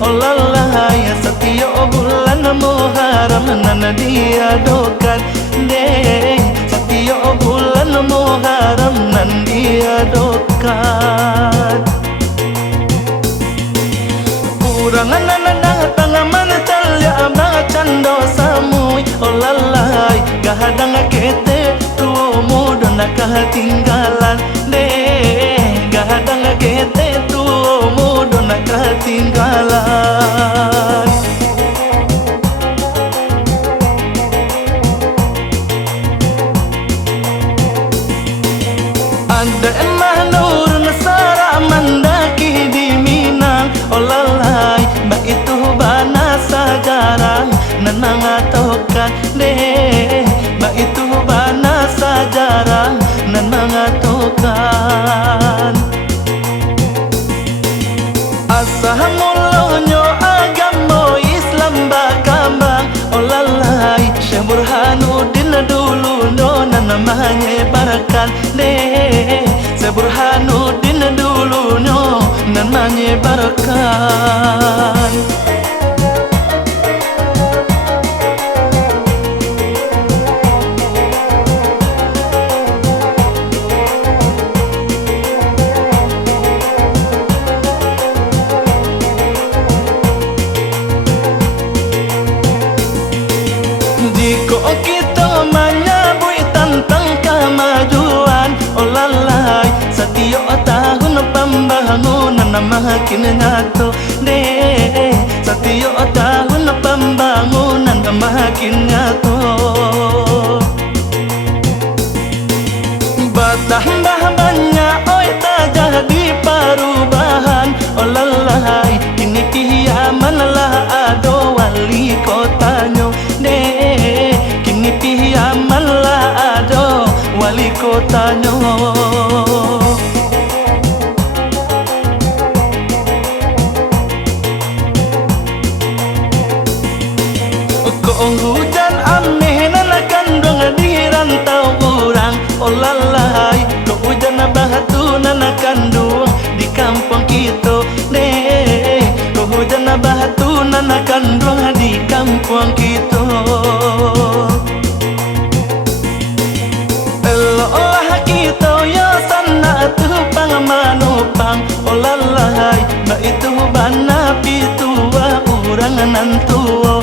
Olalai setiap bulan Muharram nan diadakan deh, setiap bulan Muharram nan diadakan. Kurangan nan datang mantal ya bacan dosa mui. Olalai gahadang kete tu mudon ketinggalan deh, gahadang kete tu mudon ketinggalan. Ada emah nur nasara mandaki di Minang. Olalai ba itu bana sajarang nanang atokan deh, ba itu bana sajarang nanang atokan. Asahamulonyo agamo Islam bakambang. Olalai Syekh Burhanuddin dulu nona namanya barakan deh, Syekh Burhanuddin dulu nona namanya barakan. Jika kita menyambut tentang kemajuan, olalai setiap tahun pembangunan makin nyata deh, setiap tahun pembangunan makin nyata. Bertambah banyak oi tak jadi perubahan. Olalai kini kiaman lah ada wali kotanya deh, kini kiaman lah ada wali kotanya. Hujan ameh nan kandung di rantau urang. Olalai hujan batu nan kandung di kampung kita deh, hujan batu nan kandung di kampung kita. Elolah kita ya sana tu pangmanupang. Olalai ba itu bana pitua urang nan tua.